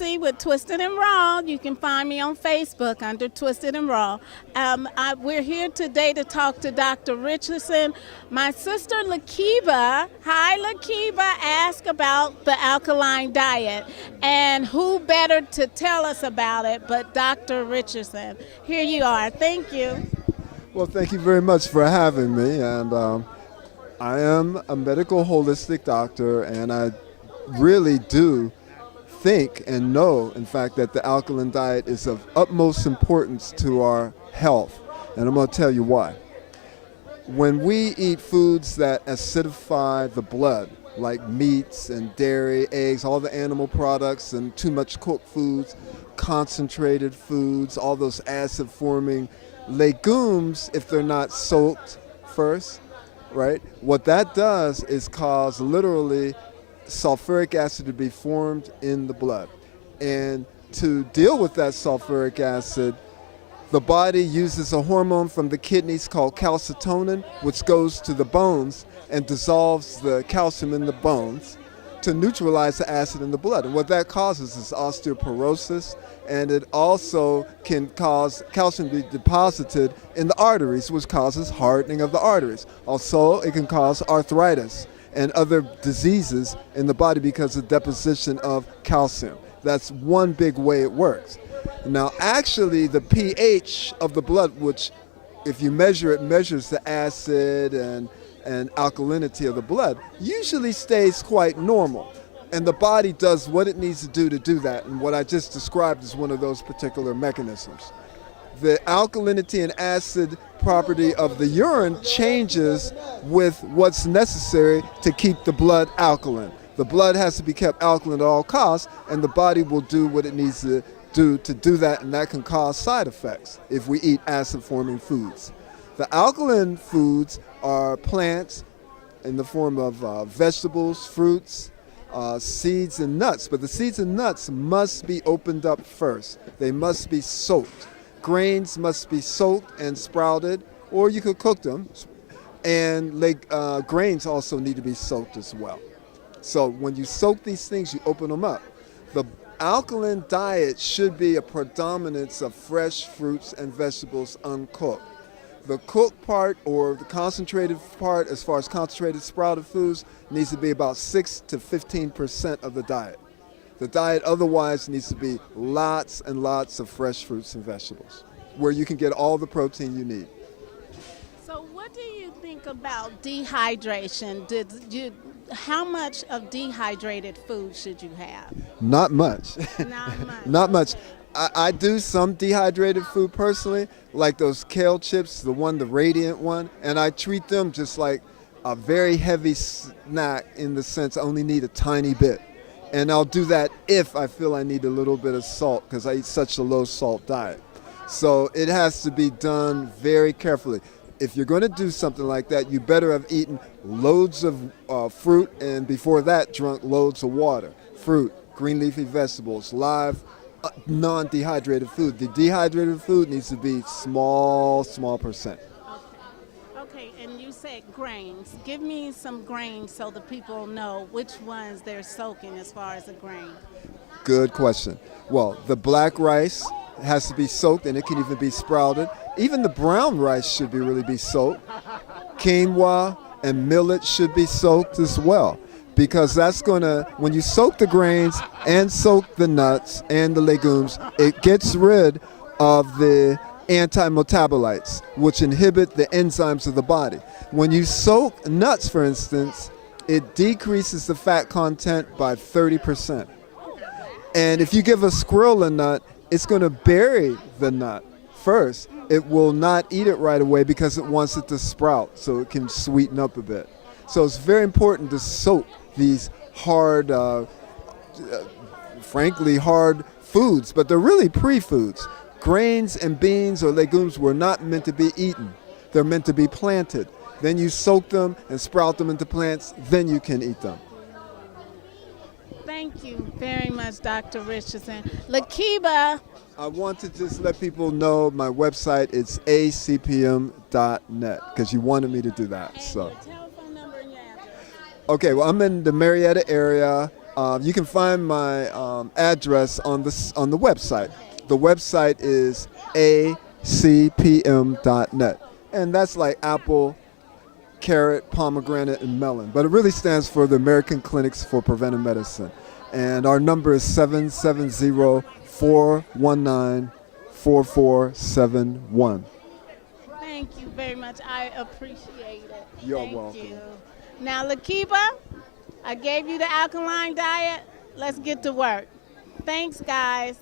Tracy with Twisted and Raw. You can find me on Facebook under Twisted and Raw. We're here today to talk to Dr. Richardson. My sister Lakiba, hi Lakiba, asked about the alkaline diet. And who better to tell us about it but Dr. Richardson. Here you are. Thank you. Well, thank you very much for having me. And I am a medical holistic doctor, and I really do think and know, in fact, that the alkaline diet is of utmost importance to our health. And I'm going to tell you why. When we eat foods that acidify the blood, like meats and dairy, eggs, all the animal products and too much cooked foods, concentrated foods, all those acid-forming legumes, if they're not soaked first, right? What that does is cause literally sulfuric acid to be formed in the blood. And to deal with that sulfuric acid, the body uses a hormone from the kidneys called calcitonin, which goes to the bones and dissolves the calcium in the bones to neutralize the acid in the blood. And what that causes is osteoporosis, and it also can cause calcium to be deposited in the arteries, which causes hardening of the arteries. Also, it can cause arthritis and other diseases in the body because of deposition of calcium. That's one big way it works. Now, actually, the pH of the blood, which if you measure it, measures the acid and alkalinity of the blood, usually stays quite normal. And the body does what it needs to do that. And what I just described is one of those particular mechanisms. The alkalinity and acid property of the urine changes with what's necessary to keep the blood alkaline. The blood has to be kept alkaline at all costs, and the body will do what it needs to do that, and that can cause side effects if we eat acid-forming foods. The alkaline foods are plants in the form of vegetables, fruits, seeds and nuts, but the seeds and nuts must be opened up first. They must be soaked. Grains must be soaked and sprouted, or you could cook them. And grains also need to be soaked as well. So when you soak these things, you open them up. The alkaline diet should be a predominance of fresh fruits and vegetables uncooked. The cooked part or the concentrated part, as far as concentrated sprouted foods, needs to be about 6 to 15% of the diet. The diet otherwise needs to be lots and lots of fresh fruits and vegetables, where you can get all the protein you need. So what do you think about dehydration? How much of dehydrated food should you have? Not much. Not much. Not much. I do some dehydrated food personally, like those kale chips, the radiant one, and I treat them just like a very heavy snack in the sense I only need a tiny bit. And I'll do that if I feel I need a little bit of salt because I eat such a low salt diet. So it has to be done very carefully. If you're going to do something like that, you better have eaten loads of fruit and before that drunk loads of water. Fruit, green leafy vegetables, live non-dehydrated food. The dehydrated food needs to be small percent. Okay, and you said grains. Give me some grains so the people know which ones they're soaking as far as a grain. Good question. Well, the black rice has to be soaked and it can even be sprouted. Even the brown rice should really be soaked. Quinoa and millet should be soaked as well, because that's going to, when you soak the grains and soak the nuts and the legumes, it gets rid of the anti-metabolites, which inhibit the enzymes of the body. When you soak nuts, for instance, it decreases the fat content by 30%. And if you give a squirrel a nut, it's going to bury the nut first. It will not eat it right away because it wants it to sprout so it can sweeten up a bit. So it's very important to soak these hard, frankly hard foods, but they're really pre-foods. Grains and beans or legumes were not meant to be eaten. They're meant to be planted. Then you soak them and sprout them into plants, then you can eat them. Thank you very much, Dr. Richardson. Lakiba. I want to just let people know my website is acpm.net because you wanted me to do that. And So. your telephone number and your address. Okay, well, I'm in the Marietta area. You can find my address on the website. The website is acpm.net, and that's like apple, carrot, pomegranate, and melon. But it really stands for the American Clinics for Preventive Medicine. And our number is 770-419-4471. Thank you very much. I appreciate it. You're Thank welcome. you. Now, Lakiba, I gave you the alkaline diet. Let's get to work. Thanks, guys.